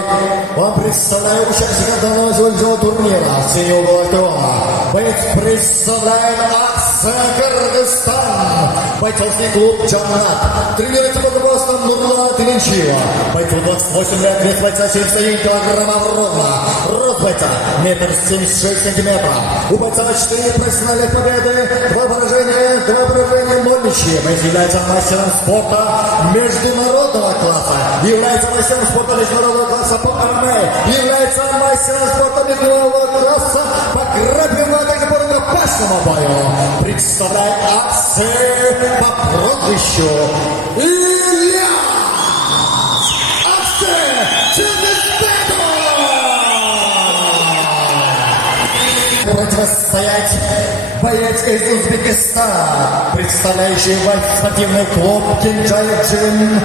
поединок. Вам представляю участника данного сегодняшнего турнира. Синего Балатова. Боец представляет Аксан Кыргызстан. Бойцовский клуб Джамат. Тренируется под руководством Нурла Тыленчиева. Бойцу 28 лет, вес бойца 71 килограммов ровно. Рост бойца 1,76 сантиметра. У бойца 4 профессиональных победы, 2 поражения, 0 ничьих. Боец является мастером спорта международного класса. Является мастером спорта международного класса по ММА. Является мастером спорта международного класса по грабельному, а также по рукопашному бою. Представляет акции по прозвищу Ильяс Аксен Чингисбеков. Противостоять боец из Узбекистана, представляющий спортивный клуб Кинджай-Джин.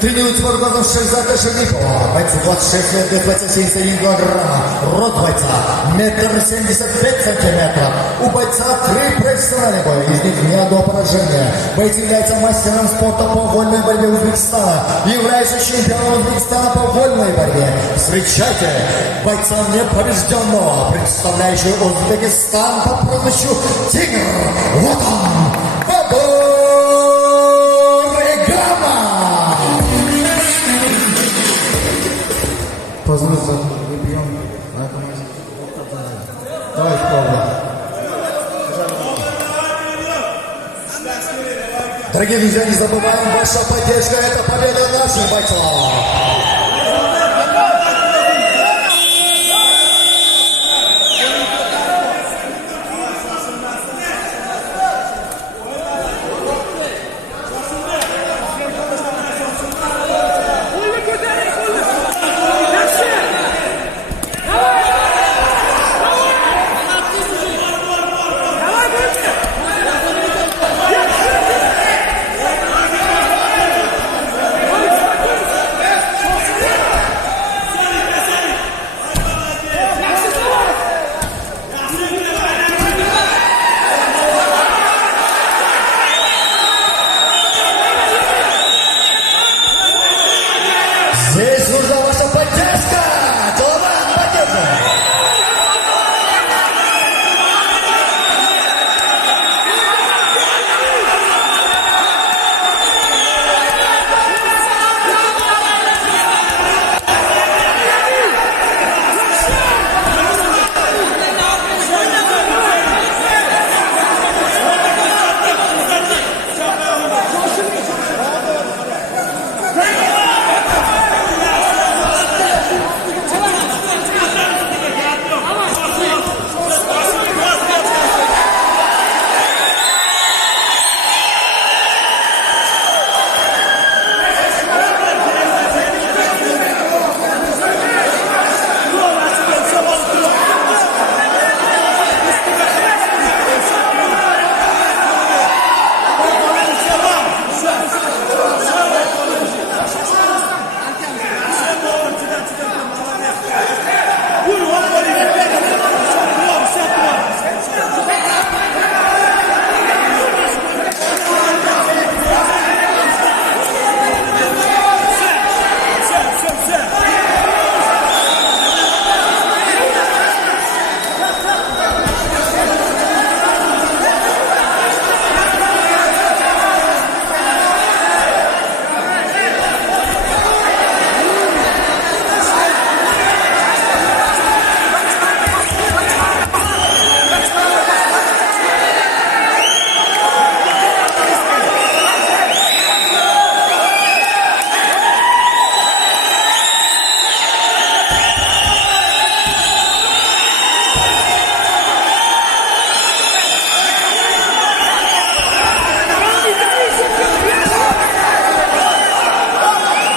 Тренируется под руководством Шерзата Шерникова. Бойцу 26 лет, вес бойца 71 килограмма. Рост бойца 1,75 сантиметров. У бойца 3 профессиональных боя, из них ни одного поражения. Боец является мастером спорта по вольной борьбе Узбекистана. Является чемпионом Узбекистана по вольной борьбе. Встречайте бойца непобежденного, представляющего Узбекистан по прозвищу Тигр. Вот он, Позвольте, выпьем. Давай попробуем. Дорогие друзья, не забываем, ваша поддержка – это победа наших бойцов. Здесь нужна ваша поддержка! Давай, поддержим!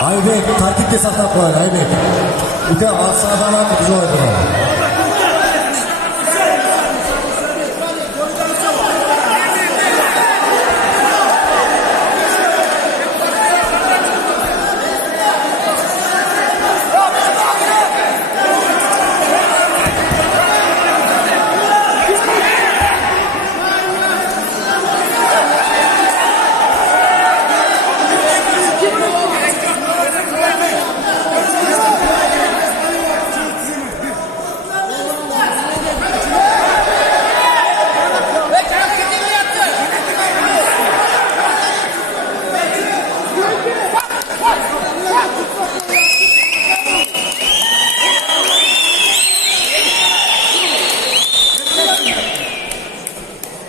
Aybek, tartibga saqlab qo'ying, Aybek. Uka, asabana joy bilan.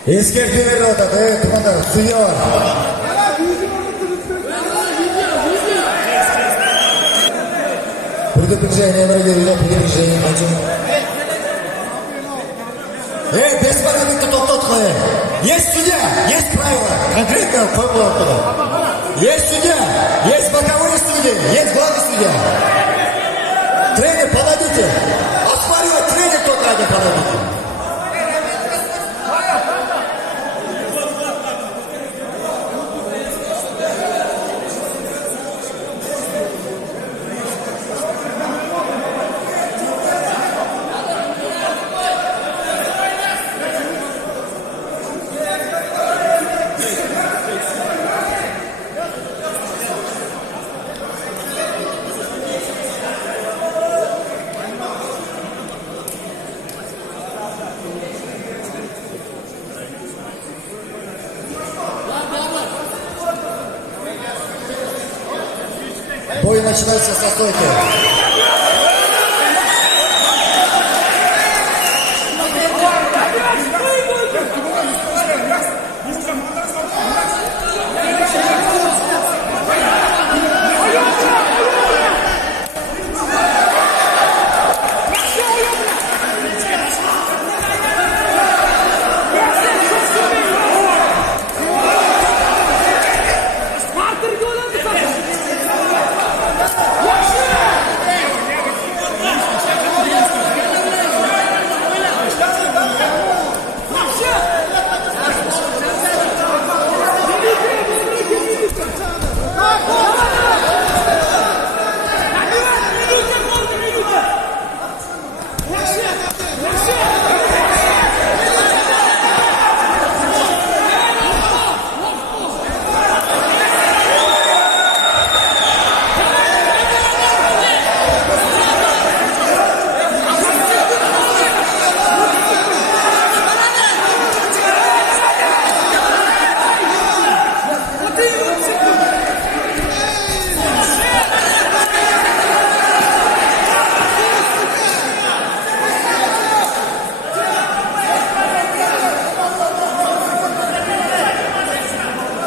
Eskертүү берип атат, тумандар, судья бар. Предупреждение, враги, предупреждение, хочу. Без парламента топ-топ қой. Есть судья, есть правила. Конкретно правила оттуда. Есть судья, есть боковые судьи, есть главный судья. Тренер, подойдите. Оспаривать тренер только один подойдите. Бой начинается со стойки.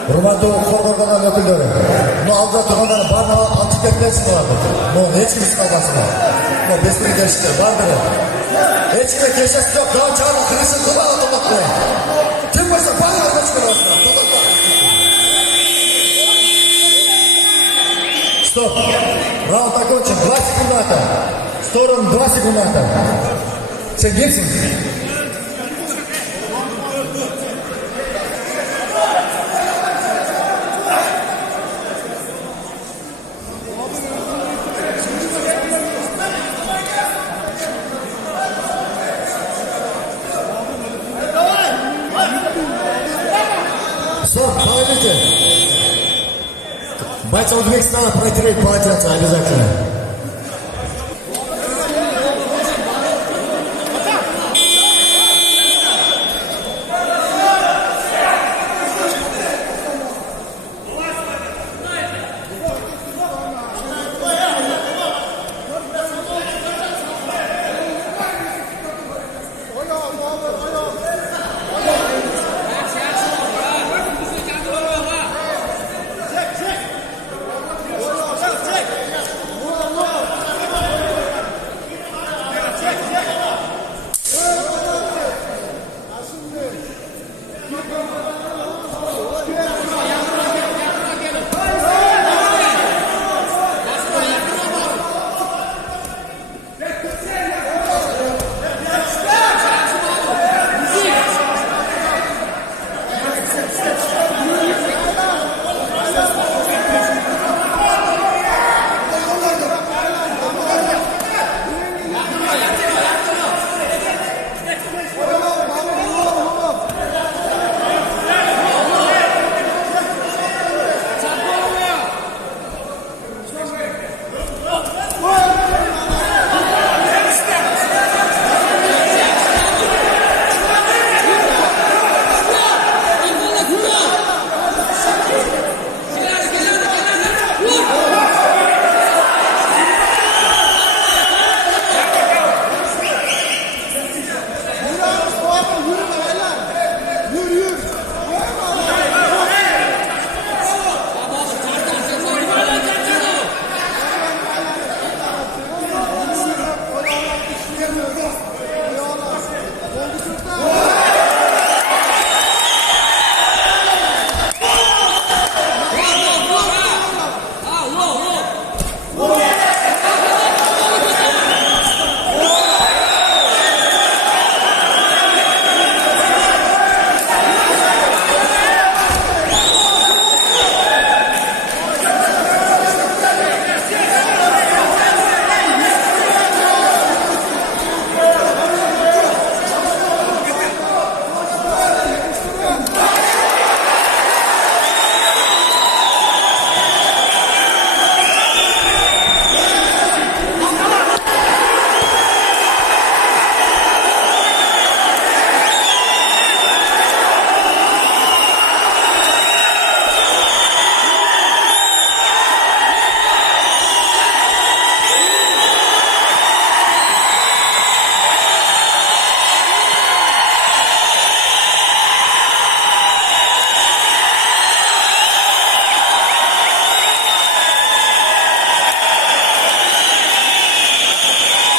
Hurmatli huquq organlari vakillari, alda turganlar barcha antik ketmasizlar. Hech kim ismaydasizlar. Besmini kelishdi, baribir. Hech kim kechasi yo'q, da'vatlarni qilishni qilmadi to'xtatdi. Kim bo'lsa baribir qo'shib qo'yasizlar. Stop. Раунд окончен. 2 секунды. Сторон 2 секунды. Sen kimsin? Стоп, положите. Бойца Узбекистана протереть полотенце обязательно.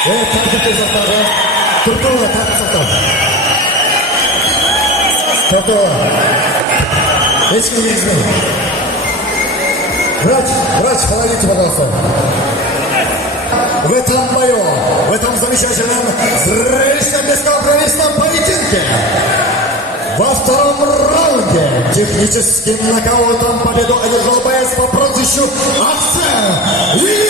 Тактический состав, да? Туртула, тактический состав. Туртула. Эчки Егизмин. Врач, помогите, пожалуйста. В этом бою, в этом замечательном зрелищном бескомпромиссном поединке во втором раунде техническим нокаутом победу одержал боец по прозвищу Аксен